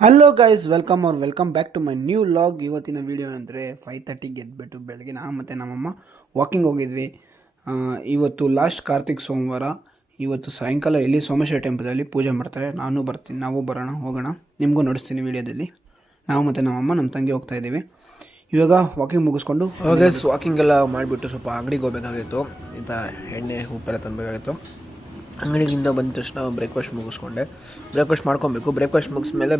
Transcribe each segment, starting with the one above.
Hello guys, welcome back to my new log. ಇವತ್ತಿನ video ಅಂದರೆ 5:30ಗೆ ಎದ್ಬಿಟ್ಟು ಬೆಳಗ್ಗೆ ನಾವು ಮತ್ತು ನಮ್ಮಮ್ಮ ವಾಕಿಂಗ್ ಹೋಗಿದ್ವಿ. ಇವತ್ತು ಲಾಸ್ಟ್ ಕಾರ್ತಿಕ್ ಸೋಮವಾರ. ಇವತ್ತು ಸಾಯಂಕಾಲ ಎಲ್ಲಿ ಸೋಮೇಶ್ವರ ಟೆಂಪಲಲ್ಲಿ ಪೂಜೆ ಮಾಡ್ತಾರೆ. ನಾನು ಬರ್ತೀನಿ, ನಾವು ಬರೋಣ, ಹೋಗೋಣ, ನಿಮಗೂ ನೋಡಿಸ್ತೀನಿ ವೀಡಿಯೋದಲ್ಲಿ. ನಾವು ಮತ್ತು ನಮ್ಮಮ್ಮ ನಮ್ಮ ತಂಗಿ ಹೋಗ್ತಾ ಇದ್ದೀವಿ. ಇವಾಗ ವಾಕಿಂಗ್ ಮುಗಿಸ್ಕೊಂಡು ಗೈಸ್ ವಾಕಿಂಗ್ ಎಲ್ಲ ಮಾಡಿಬಿಟ್ಟು ಸ್ವಲ್ಪ ಅಂಗಡಿಗೆ ಹೋಗ್ಬೇಕಾಗಿತ್ತು. ಇಂಥ ಎಣ್ಣೆ ಉಪ್ಪೆಲ್ಲ ತಂದಬೇಕಾಗಿತ್ತು. ಅಂಗಡಿಯಿಂದ ಬಂದ ತಕ್ಷಣ ಬ್ರೇಕ್ಫಾಸ್ಟ್ ಮುಗಿಸ್ಕೊಂಡೆ. ಬ್ರೇಕ್ಫಾಸ್ಟ್ ಮಾಡ್ಕೊಬೇಕು. ಬ್ರೇಕ್ಫಾಸ್ಟ್ ಮುಗಿಸ್ಮೇಲೆ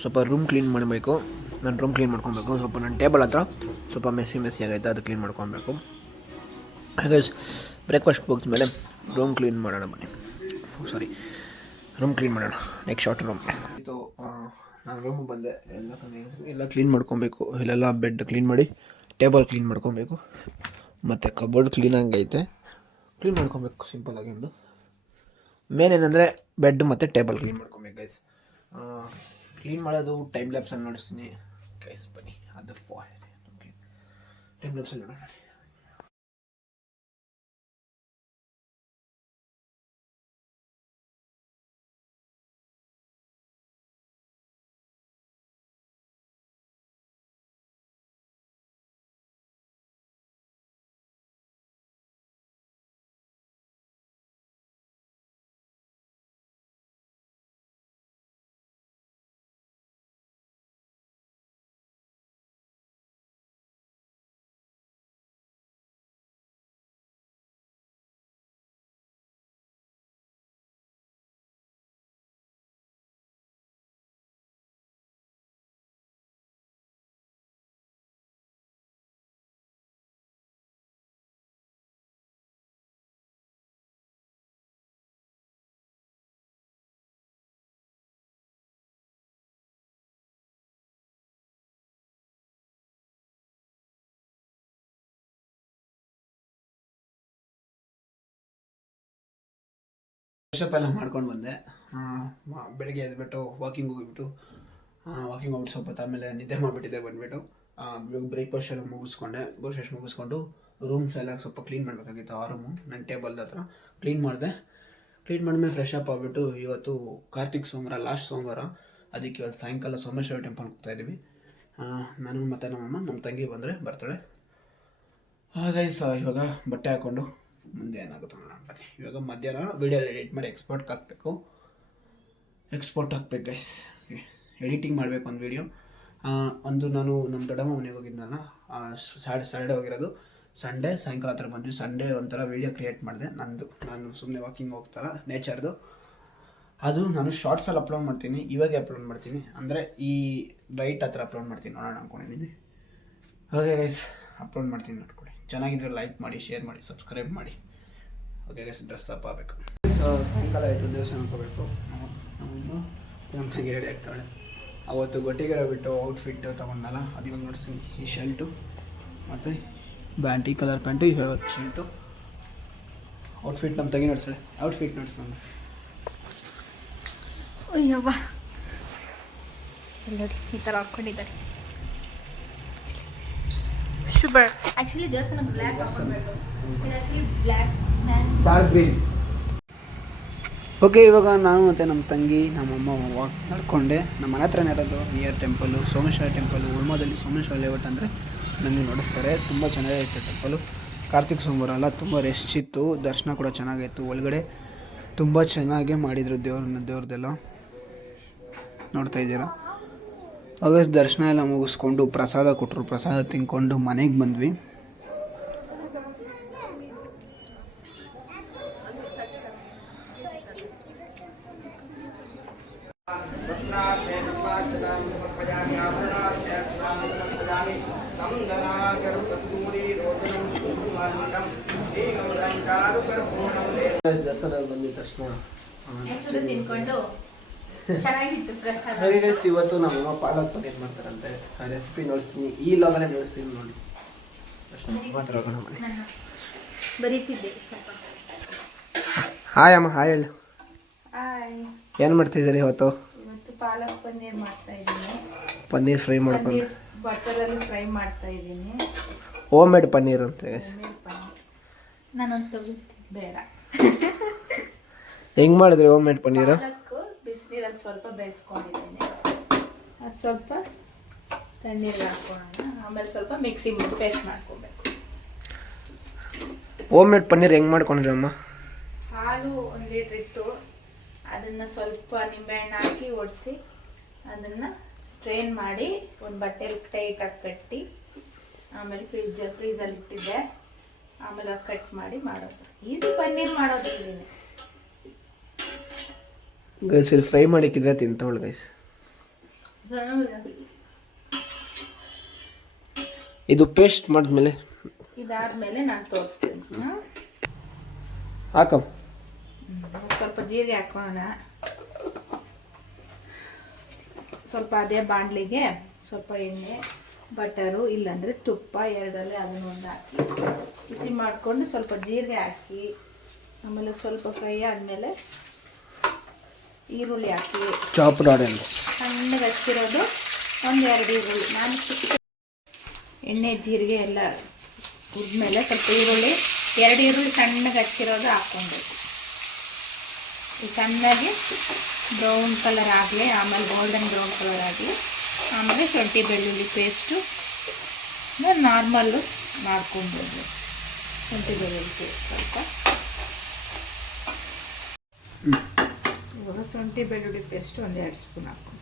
ಸ್ವಲ್ಪ ರೂಮ್ ಕ್ಲೀನ್ ಮಾಡಬೇಕು. ನಾನು ರೂಮ್ ಕ್ಲೀನ್ ಮಾಡ್ಕೊಬೇಕು. ಸ್ವಲ್ಪ ನನ್ನ ಟೇಬಲ್ ಹತ್ರ ಸ್ವಲ್ಪ ಮೆಸ್ಸಿ ಆಗೈತೆ, ಅದು ಕ್ಲೀನ್ ಮಾಡ್ಕೊಬೇಕು. ಹಾಗೆ ಬ್ರೇಕ್ಫಾಸ್ಟ್ ಮುಗಿದ್ಮೇಲೆ ರೂಮ್ ಕ್ಲೀನ್ ಮಾಡೋಣ. ರೂಮ್ ಕ್ಲೀನ್ ಮಾಡೋಣ. ನೆಕ್ಸ್ಟ್ ಶಾರ್ಟ್ ರೂಮ್ಗೆ ಇದು ನಾನು ರೂಮಿಗೆ ಬಂದೆ. ಎಲ್ಲ ಕ್ಲೀನ್ ಮಾಡ್ಕೊಬೇಕು. ಇಲ್ಲೆಲ್ಲ ಬೆಡ್ ಕ್ಲೀನ್ ಮಾಡಿ, ಟೇಬಲ್ ಕ್ಲೀನ್ ಮಾಡ್ಕೊಬೇಕು, ಮತ್ತು ಕಬೋರ್ಡ್ ಕ್ಲೀನಾಗೈತೆ, ಕ್ಲೀನ್ ಮಾಡ್ಕೊಬೇಕು ಸಿಂಪಲ್ಲಾಗಿ. ಒಂದು ಮೇನ್ ಏನಂದರೆ ಬೆಡ್ ಮತ್ತು ಟೇಬಲ್ ಕ್ಲೀನ್ ಮಾಡ್ಕೊಬೇಕು ಗೈಸ್. ಕ್ಲೀನ್ ಮಾಡೋದು ಟೈಮ್ ಲ್ಯಾಪ್ಸಲ್ಲಿ ನೋಡಿಸ್ತೀನಿ ಗೈಸ್. ಬನ್ನಿ, ಅದು ಟೈಮ್ ಲ್ಯಾಪ್ಸಲ್ಲಿ ನೋಡೋಣ. ಫ್ರೆಶಪ್ ಎಲ್ಲ ಮಾಡ್ಕೊಂಡು ಬಂದೆ. ಬೆಳಗ್ಗೆ ಎದ್ಬಿಟ್ಟು ವಾಕಿಂಗ್ ಹೋಗ್ಬಿಟ್ಟು ಸ್ವಲ್ಪ ಹೊತ್ತು ಆಮೇಲೆ ನಿದ್ದೆ ಮಾಡಿಬಿಟ್ಟಿದ್ದೆ. ಬಂದುಬಿಟ್ಟು ಇವಾಗ ಬ್ರೇಕ್ಫಾಸ್ಟ್ ಎಲ್ಲ ಮುಗಿಸ್ಕೊಂಡು ರೂಮ್ಸ್ ಎಲ್ಲ ಸ್ವಲ್ಪ ಕ್ಲೀನ್ ಮಾಡಬೇಕಾಗಿತ್ತು. ಆ ರೂಮು ನನ್ನ ಟೇಬಲ್ ಹತ್ರ ಕ್ಲೀನ್ ಮಾಡಿದ್ಮೇಲೆ ಫ್ರೆಶ್ ಅಪ್ ಆಗಿಬಿಟ್ಟು ಇವತ್ತು ಕಾರ್ತಿಕ್ ಸೋಮವಾರ, ಲಾಸ್ಟ್ ಸೋಮವಾರ. ಅದಕ್ಕೆ ಇವತ್ತು ಸಾಯಂಕಾಲ ಸೋಮೇಶ್ವರ ಟೆಂಪಲ್ಗೆ ಹೋಗ್ತಾಯಿದ್ದೀವಿ. ನಾನು ಮತ್ತು ನಮ್ಮ ತಂಗಿ ಬರ್ತಾಳೆ. ಹಾಗಾಗಿ ಇವಾಗ ಬಟ್ಟೆ ಹಾಕ್ಕೊಂಡು ಮುಂದೆ ಏನಾಗುತ್ತೆ ನೋಡೋಣ ಬನ್ನಿ. ಇವಾಗ ಮಧ್ಯಾಹ್ನ ವೀಡಿಯೋ ಎಡಿಟ್ ಮಾಡಿ ಎಕ್ಸ್ಪೋರ್ಟ್ ಹಾಕಬೇಕು ಗೈಸ್. ಎಡಿಟಿಂಗ್ ಮಾಡಬೇಕು ಒಂದು ವೀಡಿಯೋ. ಒಂದು ನಾನು ನಮ್ಮ ದೊಡ್ಡಮ್ಮ ಮನೆಗೆ ಹೋಗಿದ್ನಲ್ಲ, ಸ್ಯಾಟರ್ಡೆ ಹೋಗಿರೋದು. ಸಂಡೇ ಸಾಯಂಕಾಲ ಹತ್ರ ಬಂದ್ವಿ. ಸಂಡೇ ಒಂಥರ ವೀಡಿಯೋ ಕ್ರಿಯೇಟ್ ಮಾಡಿದೆ ನಾನು ಸುಮ್ಮನೆ ವಾಕಿಂಗ್ ಹೋಗ್ತಾರ ನೇಚರ್ದು. ಅದು ನಾನು ಶಾರ್ಟ್ಸಲ್ಲಿ ಅಪ್ಲೋಡ್ ಮಾಡ್ತೀನಿ, ಇವಾಗೆ ಅಪ್ಲೋಡ್ ಮಾಡ್ತೀನಿ. ಅಂದರೆ ಈ ರೈಟ್ ಹತ್ರ ಅಪ್ಲೋಡ್ ಮಾಡ್ತೀನಿ, ನೋಡೋಣ ಅಂದ್ಕೊಂಡಿದ್ದೀನಿ. ಓಕೆ ಗೈಸ್, ಅಪ್ಲೋಡ್ ಮಾಡ್ತೀನಿ, ನೋಡ್ಕೊಳ್ಳಿ. ಚೆನ್ನಾಗಿದ್ರೆ ಲೈಕ್ ಮಾಡಿ, ಶೇರ್ ಮಾಡಿ, ಸಬ್ಸ್ಕ್ರೈಬ್ ಮಾಡಿ. ಓಕೆ ಗೈಸ್, ಡ್ರೆಸ್ ಅಪ್ ಆಗಬೇಕು. ಸಾಯಂಕಾಲ ಆಯಿತು, ದೇವಸ್ಥಾನಕ್ಕೆ ಹೋಗಬೇಕು. ನಮ್ಮ ತಂಗಿ ರೆಡಿ ಆಗ್ತಾಳೆ. ಅವತ್ತು ಗೊಟ್ಟಿಗೆರೆ ಬಿಟ್ಟು ಔಟ್ಫಿಟ್ ತೊಗೊಂಡಲ್ಲ, ಅದು ಇವಾಗ ನೋಡ್ತೀನಿ. ಈ ಶರ್ಟು ಮತ್ತು ಬ್ಯಾಂಟಿ ಕಲರ್ ಪ್ಯಾಂಟು, ಈ ಶರ್ಟು ಔಟ್ಫಿಟ್ ನಮ್ಮ ತಂಗಿ ನೋಡ್ತಾಳೆ. ಔಟ್ಫಿಟ್ ನೋಡ್ತಾನೆ. ಅಯ್ಯವ್ವ, ನೋಡಿ ಈ ಥರ ಹಾಕ್ಕೊಂಡಿದ್ದಾರೆ. ಶುಭರ್ ಆ್ಯಕ್ಚುಲಿ ದೇವಸ್ಥಾನ ಬ್ಲ್ಯಾಕ್ ಹಾಕ್ಕೊಳ್ಬೇಕು. ಇದು actually black dark green. Okay, ಇವಾಗ ನಾನು ಮತ್ತು ನಮ್ಮ ತಂಗಿ ನಮ್ಮಮ್ಮ ವಾಕ್ ಮಾಡಿಕೊಂಡೆ. ನಮ್ಮ ಮನೆ ಹತ್ರನೇ ಇರೋದು ನಿಯರ್ ಟೆಂಪಲು, ಸೋಮೇಶ್ವರ ಟೆಂಪಲು. ಉಳ್ಮದಲ್ಲಿ ಸೋಮೇಶ್ವರ ಲೇಔಟ್ ಅಂದರೆ ನಮಗೆ ನೋಡಿಸ್ತಾರೆ. ತುಂಬ ಚೆನ್ನಾಗಿತ್ತು ಟೆಂಪಲು. ಕಾರ್ತಿಕ್ ಸೋಮವಾರ ಅಲ್ಲ, ತುಂಬ ರೆಸ್ಟ್ ಇತ್ತು. ದರ್ಶನ ಕೂಡ ಚೆನ್ನಾಗಿತ್ತು. ಒಳಗಡೆ ತುಂಬ ಚೆನ್ನಾಗೇ ಮಾಡಿದರು ದೇವ್ರದ್ದೆಲ್ಲ. ನೋಡ್ತಾ ಇದ್ದೀರಾ. ಹಾಗೆ ದರ್ಶನ ಎಲ್ಲ ಮುಗಿಸ್ಕೊಂಡು ಪ್ರಸಾದ ಕೊಟ್ಟರು. ಪ್ರಸಾದ ತಿನ್ಕೊಂಡು ಮನೆಗೆ ಬಂದ್ವಿ. ದಸರಾ ಬಂದಿದ ತಕ್ಷಣ ತಿನ್ಕೊಂಡು ಚೆನ್ನಾಗಿತ್ತು ಪ್ರಸಾದ. ಇವತ್ತು ನಮ್ಮಮ್ಮ ಪಾಲಕ್ ಪನ್ನೀರ್ ಮಾಡ್ತಾರಂತೆ. ಆ ರೆಸಿಪಿ ನೋಡ್ತೀನಿ, ಈ ಲಾಗಲ್ಲೇ ನೋಡಿಸ್ತೀನಿ ನೋಡಿ. ಅಷ್ಟು ಮಾತ್ರ ಹೋಗೋಣ ಮನೆ. ಬರೀತಿದ್ದೆ ಸ್ವಲ್ಪ. ಹಾಯ್ ಅಮ್ಮ, ಹಾಯ್ ಹೇಳು. ಹಾಯ್. ಏನು ಮಾಡ್ತಿದ್ದೀರಿ ಇವತ್ತು? ಇವತ್ತು ಪಾಲಕ್ ಪನ್ನೀರ್ ಮಾಡ್ತಾ ಇದ್ದೀನಿ. ಪನ್ನೀರ್ ಫ್ರೈ ಮಾಡ್ಕೊಂಡು ಬಟರಲ್ಲಿ ಫ್ರೈ ಮಾಡ್ತಾ ಇದ್ದೀನಿ. ಹೋಮ್ ಮೇಡ್ ಪನ್ನೀರ್ ಅಂತ. ನಾನಂತೂ ಬೇಡ. ಹೆಂಗ್ ಮಾಡಿದ್ರಿ ಹೋಮ್ ಮೇಡ್ ಪನ್ನೀರು? ಬಿಸಿನೀರಲ್ಲಿ ಸ್ವಲ್ಪ ಬೇಯಿಸ್ಕೊಂಡಿದ್ದೀನಿ. ಅದು ಸ್ವಲ್ಪ ತಣ್ಣೀರಿಗೆ ಹಾಕ್ಕೊಳ್ಳೋಣ. ಆಮೇಲೆ ಸ್ವಲ್ಪ ಮಿಕ್ಸಿ ಪೇಸ್ಟ್ ಮಾಡ್ಕೊಬೇಕು. ಹೋಮ್ ಮೇಡ್ ಪನ್ನೀರ್ ಹೆಂಗೆ ಮಾಡ್ಕೊಂಡ್ರಿ ಅಮ್ಮ? ಹಾಲು 1 ಲೀಟ್ರ್ ಇತ್ತು, ಅದನ್ನು ಸ್ವಲ್ಪ ನಿಂಬೆಹಣ್ಣು ಹಾಕಿ ಒಡಿಸಿ ಅದನ್ನು ಸ್ಟ್ರೈನ್ ಮಾಡಿ ಒಂದು ಬಟ್ಟೆಲಿ ಟೈಟಾಗಿ ಕಟ್ಟಿ ಆಮೇಲೆ ಫ್ರೀಸಲ್ಲಿ ಇಟ್ಟಿದ್ದೆ. ಆಮೇಲೆ ಅದು ಕಟ್ ಮಾಡಿ ಮಾಡೋದು. ಈಸಿ ಪನ್ನೀರ್ ಮಾಡೋದು ಇದೀನಿ. ಗೈಸ್ ಇಲ್ಲಿ ಫ್ರೈ ಮಾಡಿಕ್ಕಿದ್ರೆ ತಿಂತವಳು ಗೈಸ್. ಇದು ಪೇಸ್ಟ್ ಮಾಡಿದ್ಮೇಲೆ ಇದಾದ್ಮೇಲೆ ನಾನು ತೋರಿಸ್ತೀನಿ. ಹಾಕಮ್ಮ. ಸ್ವಲ್ಪ ಜೀರಿಗೆ ಹಾಕೋಣ. ಸ್ವಲ್ಪ ಅದೇ ಬಾಣಲಿಗೆ ಸ್ವಲ್ಪ ಎಣ್ಣೆ, ಬಟರು ಇಲ್ಲಾಂದರೆ ತುಪ್ಪ, ಎರಡರಲ್ಲಿ ಅದನ್ನು ಒಂದು ಹಾಕಿ ಬಿಸಿ ಮಾಡಿಕೊಂಡು ಸ್ವಲ್ಪ ಜೀರಿಗೆ ಹಾಕಿ ಆಮೇಲೆ ಸ್ವಲ್ಪ ಫ್ರೈ ಆದಮೇಲೆ ಈರುಳ್ಳಿ ಹಾಕಿ ಚಾಪ್ಡ್ ಆನಿಯನ್ಸ್ ಸಣ್ಣಗೆ ಹಚ್ಚಿರೋದು 1-2 ಈರುಳ್ಳಿ. ನಾನು ಎಣ್ಣೆ ಜೀರಿಗೆ ಎಲ್ಲ ಹುರಿದ್ಮೇಲೆ ಸ್ವಲ್ಪ ಈರುಳ್ಳಿ 2 ಈರುಳ್ಳಿ ಸಣ್ಣಗೆ ಹಚ್ಚಿರೋದು ಹಾಕ್ಕೊಬೇಕು. ಈ ಸಣ್ಣಗೆ ಬ್ರೌನ್ ಕಲರ್ ಆಗಲಿ, ಆಮೇಲೆ ಗೋಲ್ಡನ್ ಬ್ರೌನ್ ಕಲರ್ ಆಗಲಿ. ಆಮೇಲೆ ಶುಂಠಿ ಬೆಳ್ಳುಳ್ಳಿ ಪೇಸ್ಟು ನಾರ್ಮಲ್ಲು ಮಾಡ್ಕೊಬೋದು. ಶುಂಠಿ ಬೆಳ್ಳುಳ್ಳಿ ಪೇಸ್ಟ್ ಸ್ವಲ್ಪ ಇವಾಗ ಶುಂಠಿ ಬೆಳ್ಳುಳ್ಳಿ ಪೇಸ್ಟ್ 1-2 ಸ್ಪೂನ್ ಹಾಕ್ಕೊಂಡು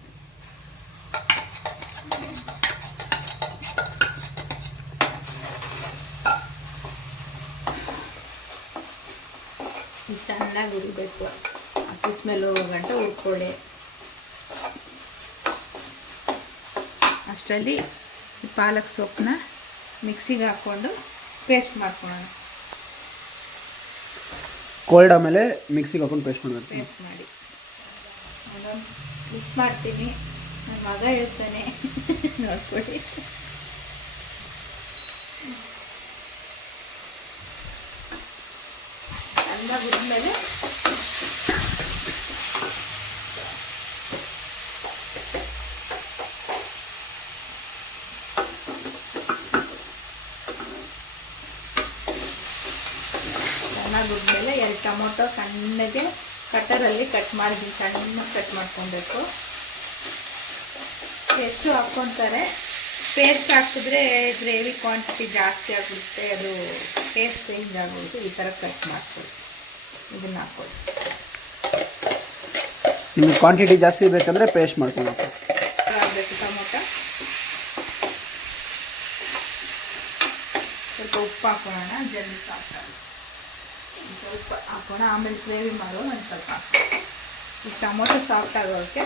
ಚೆನ್ನಾಗಿ ಹುರಿಬೇಕು. ಹಸಿ ಸ್ಮೆಲ್ ಹೋಗೋ ಗಂಟ ಹುರ್ಕೊಳ್ಳಿ. ಅಷ್ಟರಲ್ಲಿ ಪಾಲಕ್ ಸೊಪ್ಪನ್ನ ಮಿಕ್ಸಿಗೆ ಹಾಕ್ಕೊಂಡು ಪೇಸ್ಟ್ ಮಾಡ್ಕೊಳ್ಳೋಣ. ಕೋಲ್ಡ್ ಆಮೇಲೆ ಮಿಕ್ಸಿಗೆ ಹಾಕೊಂಡು ಪೇಸ್ಟ್ ಮಾಡಬೇಕು. ಪೇಸ್ಟ್ ಮಾಡಿ ನಾನು ಮಿಕ್ಸ್ ಮಾಡ್ತೀನಿ. ನನ್ನ ಮಗ ಹೇಳ್ತಾನೆ ನೋಡ್ಕೊಳ್ಳಿ. ಚೆನ್ನಾಗಿ ಹುರಿದ್ಮೇಲೆ ಹುರಿದ್ಮೇಲೆ 2 ಟೊಮೊಟೊ ಸಣ್ಣಗೆ ಕಟ್ಟರಲ್ಲಿ ಕಟ್ ಮಾಡಿದ್ವಿ. ಸಣ್ಣಗೆ ಕಟ್ ಮಾಡ್ಕೊಬೇಕು. ಎಷ್ಟು ಹಾಕ್ಕೊತಾರೆ. ಪೇಸ್ಟ್ ಹಾಕಿದ್ರೆ ಗ್ರೇವಿ ಕ್ವಾಂಟಿಟಿ ಜಾಸ್ತಿ ಆಗಿಬಿಡುತ್ತೆ, ಅದು ಟೇಸ್ಟ್ ಚೇಂಜ್ ಆಗೋದು. ಈ ಥರ ಕಟ್ ಮಾಡ್ಕೊಳ್ಳಿ. ಇದನ್ನು ಹಾಕ್ಕೊಳ್ಳಿ. ನಿಮ್ಗೆ ಕ್ವಾಂಟಿಟಿ ಜಾಸ್ತಿ ಬೇಕಂದರೆ ಪೇಸ್ಟ್ ಮಾಡ್ಕೊಬೇಕು. ಆಗಬೇಕು ಟೊಮೊಟೊ. ಸ್ವಲ್ಪ ಉಪ್ಪು ಹಾಕೋಣ. ಜಲ್ದಿ ಸಾಕು. ಸ್ವಲ್ಪ ಹಾಕೋಣ. ಆಮೇಲೆ ಗ್ರೇವಿ ಮಾಡೋ ಒಂದು ಸ್ವಲ್ಪ ಹಾಕೋಣ. ಈ ಟೊಮೊಟೊ ಸಾಫ್ಟ್ ಆಗೋಕ್ಕೆ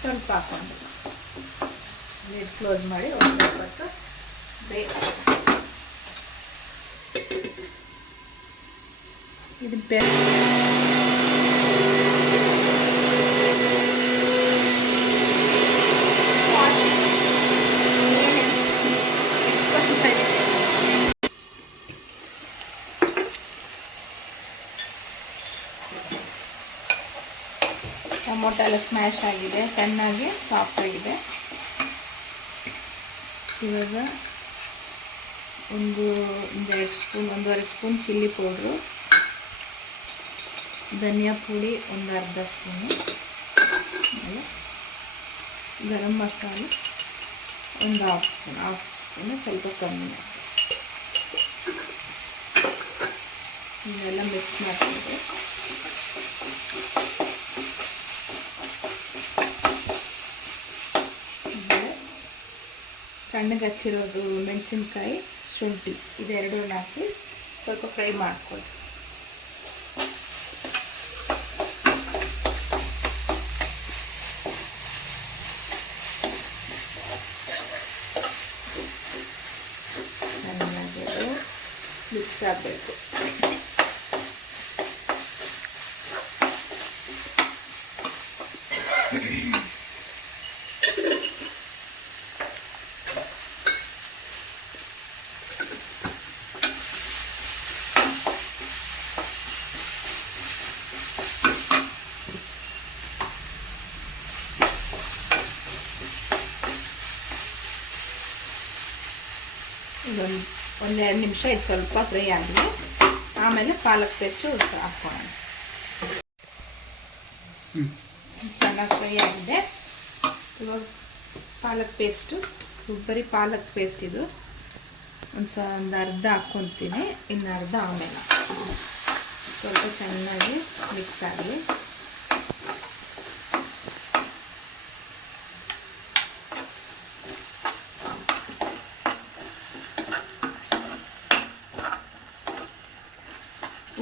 ಸ್ವಲ್ಪ ಹಾಕೊಂಡು ಲಿಡ್ ಕ್ಲೋಸ್ ಮಾಡಿ ಒಂದು ಸ್ವಲ್ಪ ಹೊತ್ತು ಬೇಯಿಸ್ಬೇಕು. ಇದು ಟೊಮೊಟೊ ಎಲ್ಲ ಸ್ಮ್ಯಾಶ್ ಆಗಿದೆ, ಚೆನ್ನಾಗಿ ಸಾಫ್ಟ್ ಆಗಿದೆ. ಇವಾಗ 1-2 ಸ್ಪೂನ್ 1.5 ಸ್ಪೂನ್ ಚಿಲ್ಲಿ ಪೌಡ್ರು, ಧನಿಯಾ ಪುಡಿ 1/2 ಸ್ಪೂನು, ಆಮೇಲೆ ಗರಂ ಮಸಾಲೆ 1/2 ಸ್ಪೂನು, ಸ್ವಲ್ಪ ಕಮ್ಮಿ. ಇದೆಲ್ಲ ಮಿಕ್ಸ್ ಮಾಡ್ಕೊಂಡು ಸಣ್ಣಗೆ ಹಚ್ಚಿರೋದು ಮೆಣಸಿನ್ಕಾಯಿ, ಶುಂಠಿ ಇದೆರಡೂ ಹಾಕಿ ಸ್ವಲ್ಪ ಫ್ರೈ ಮಾಡ್ಕೊಳ್ಳಿ. ಚೆನ್ನಾಗಿ ಮಿಕ್ಸ್ ಆಗಬೇಕು. ಒಂದೆರಡು ನಿಮಿಷ ಇದು ಸ್ವಲ್ಪ ಫ್ರೈ ಆಗಲಿ. ಆಮೇಲೆ ಪಾಲಕ್ ಪೇಸ್ಟು ಹಾಕೋಣ. ಚೆನ್ನಾಗಿ ಫ್ರೈ ಆಗಿದೆ. ಇವಾಗ ಪಾಲಕ್ ಪೇಸ್ಟು, ಬರೀ ಪಾಲಕ್ ಪೇಸ್ಟ್ ಇದು. ಒಂದು ಅರ್ಧ ಹಾಕ್ಕೊತೀನಿ, ಇನ್ನು ಅರ್ಧ ಆಮೇಲೆ ಸ್ವಲ್ಪ ಚೆನ್ನಾಗಿ ಮಿಕ್ಸ್ ಆಗಲಿ.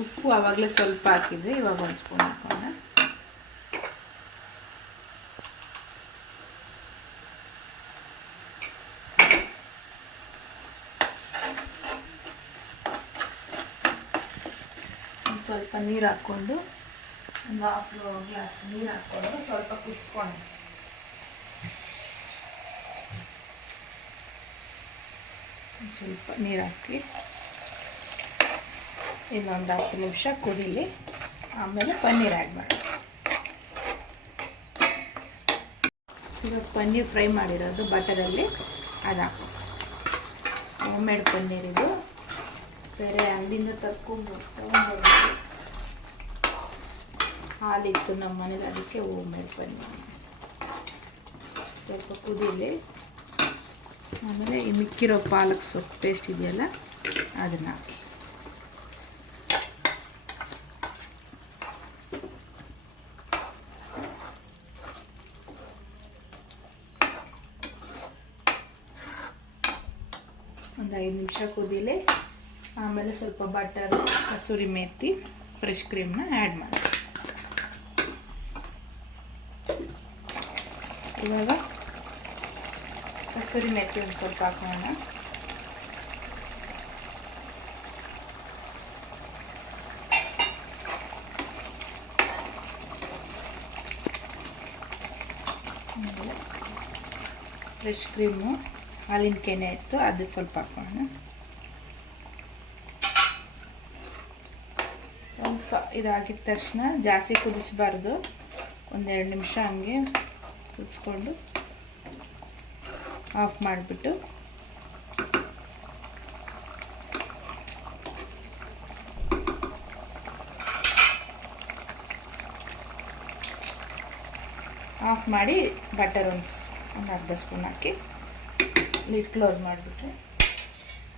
ಉಪ್ಪು ಆವಾಗಲೇ ಸ್ವಲ್ಪ ಹಾಕಿದ್ವಿ, ಇವಾಗ ಒಂದು ಸ್ಪೂನ್ ಹಾಕೋಣ. ಒಂದು ಸ್ವಲ್ಪ ನೀರು ಹಾಕ್ಕೊಂಡು, ಒಂದು ಹಾಫ್ ಗ್ಲಾಸ್ ನೀರು ಹಾಕ್ಕೊಂಡು ಸ್ವಲ್ಪ ಕುದಿಸ್ಕೊಂಡು, ಸ್ವಲ್ಪ ನೀರು ಹಾಕಿ ಇನ್ನೊಂದು 10 ನಿಮಿಷ ಕುದೀಲಿ. ಆಮೇಲೆ ಪನ್ನೀರ್ ಆ್ಯಡ್ ಮಾಡಿ. ಇವಾಗ ಪನ್ನೀರ್ ಫ್ರೈ ಮಾಡಿರೋದು ಬಟರಲ್ಲಿ ಅದು ಹಾಕಿ. ಹೋಮ್ ಮೇಡ್ ಪನ್ನೀರ್ ಇದು, ಬೇರೆ ಅಂಗಡಿಯಿಂದ ತಗೊಂಡು ಹಾಲಿತ್ತು ನಮ್ಮ ಮನೇಲಿ, ಅದಕ್ಕೆ ಹೋಮ್ ಮೇಡ್ ಪನ್ನೀರ್. ಸ್ವಲ್ಪ ಕುದೀಲಿ. ಆಮೇಲೆ ಈ ಮಿಕ್ಕಿರೋ ಪಾಲಕ್ ಸೊಪ್ಪು ಪೇಸ್ಟ್ ಇದೆಯಲ್ಲ ಅದನ್ನು ಹಾಕಿ. ಒಂದು 5 ನಿಮಿಷ ಕುದೀಲಿ. ಆಮೇಲೆ ಸ್ವಲ್ಪ ಬಟರ್, ಕಸೂರಿ ಮೇಥಿ, ಫ್ರೆಶ್ ಕ್ರೀಮ್ನ ಆ್ಯಡ್ ಮಾಡಿ. ಇವಾಗ ಕಸೂರಿ ಮೇಥಿ ಒಂದು ಸ್ವಲ್ಪ ಹಾಕೋಣ. ಆಮೇಲೆ ಫ್ರೆಶ್ ಕ್ರೀಮು, ಹಾಲಿನ ಕೆನೆ ಇತ್ತು ಅದು ಸ್ವಲ್ಪ ಹಾಕೋಣ. ಸ್ವಲ್ಪ ಇದಾಗಿದ ತಕ್ಷಣ ಜಾಸ್ತಿ ಕುದಿಸಬಾರ್ದು, 1-2 ನಿಮಿಷ ಹಂಗೆ ಕುದಿಸ್ಕೊಂಡು ಆಫ್ ಮಾಡಿಬಿಟ್ಟು ಆಫ್ ಮಾಡಿ ಬಟರ್ ಒಂದು ಅರ್ಧ ಸ್ಪೂನ್ ಹಾಕಿ ಲಿಡ್ ಕ್ಲೋಸ್ ಮಾಡಿಬಿಟ್ರೆ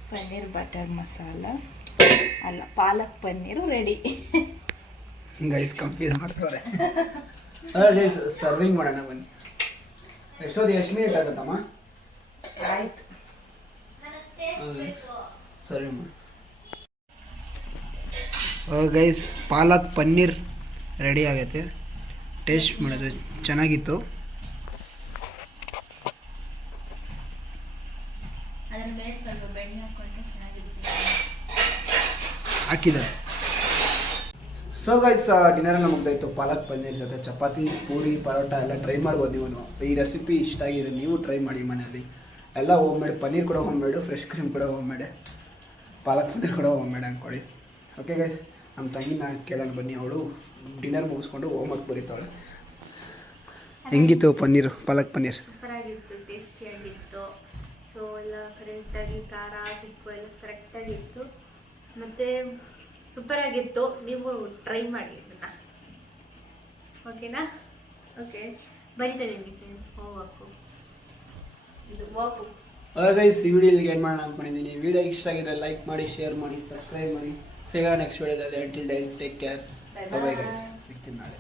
ಪನ್ನೀರ್ ಬಟರ್ ಮಸಾಲ ಅಲ್ಲ palak paneer ready. Guys complete ಮಾಡ್ತವ್ರೆ. ಗೈಸ್ ಸರ್ವಿಂಗ್ ಮಾಡೋಣ ಬನ್ನಿ. ಎಷ್ಟು ಮಿನಿಟ್ ಆಗುತ್ತಮ್ಮ? ಆಯ್ತು, ಸರ್ವಿಂಗ್ ಮಾಡಿ. ಗೈಸ್ ಪಾಲಕ್ ಪನ್ನೀರ್ ರೆಡಿ ಆಗೈತೆ. ಟೇಸ್ಟ್ ಮಾಡೋದು ಚೆನ್ನಾಗಿತ್ತು. ಹಾಕಿದ್ದಾರೆ. ಸೊ ಗೈಸ್ ಡಿನ್ನರ್ ಎಲ್ಲ ಮುಗ್ದಾಯಿತು. ಪಾಲಕ್ ಪನ್ನೀರ್ ಜೊತೆ ಚಪಾತಿ, ಪೂರಿ, ಪರೋಟ ಎಲ್ಲ ಟ್ರೈ ಮಾಡ್ಬೋದು ನೀವು. ಈ ರೆಸಿಪಿ ಇಷ್ಟ ಆಗಿದೆ, ನೀವು ಟ್ರೈ ಮಾಡಿ ಮನೆಯಲ್ಲಿ. ಎಲ್ಲ ಹೋಮ್ ಮೇಡ್, ಪನ್ನೀರ್ ಕೂಡ ಹೋಮ್ ಮೇಡು, ಫ್ರೆಶ್ ಕ್ರೀಮ್ ಕೂಡ ಹೋಮ್ ಮೇಡೆ, ಪಾಲಕ್ ಪನ್ನೀರ್ ಕೂಡ ಹೋಮ್ ಮೇಡ್ ಅಂದ್ಕೊಳ್ಳಿ. ಓಕೆ ಗೈಸ್, ನಮ್ಮ ತಂಗಿನ ಕೇಳೋಣ ಬನ್ನಿ. ಅವಳು ಡಿನ್ನರ್ ಮುಗಿಸ್ಕೊಂಡು ಹೋಮ್ವರ್ಕ್ ಬರೀತಾವಳೆ. ಹೆಂಗಿತ್ತು ಪನ್ನೀರು, ಪಾಲಕ್ ಪನ್ನೀರ್? ಸೂಪರಾಗಿತ್ತು, ಟೇಸ್ಟಿಯಾಗಿತ್ತು. ಸೊ ಎಲ್ಲ ಕರೆಕ್ಟಾಗಿ ಖಾರ ಉಪ್ಪು ಎಲ್ಲ ಕರೆಕ್ಟಾಗಿತ್ತು, ಮತ್ತು ಸೂಪರಾಗಿತ್ತು. ನೀವು ಟ್ರೈ ಮಾಡಿ ಇದನ್ನು, ಓಕೆನಾ? ಓಕೆ, ಬರಿತಾ ಇದ್ದೀನಿ ಫ್ರೆಂಡ್ಸ್, ಹೋಗ್ಬೇಕು ಇದು ವಾಕು. ಗೈಸ್ ಈ ವಿಡಿಯೋ ಇಲ್ಲಿಗೆ ಏನು ಮಾಡೋಣ ಅಂದ್ಕೊಂಡಿದ್ದೀನಿ. ವಿಡಿಯೋ ಇಷ್ಟ ಆಗಿದ್ರೆ ಲೈಕ್ ಮಾಡಿ, ಶೇರ್ ಮಾಡಿ, ಸಬ್ಸ್ಕ್ರೈಬ್ ಮಾಡಿ. ಸಿಗೋಣ ನೆಕ್ಸ್ಟ್ ವಿಡಿಯೋದಲ್ಲಿ. Until then take care, bye bye guys, ಸಿಗ್ತೀನಿ ನಾಳೆ.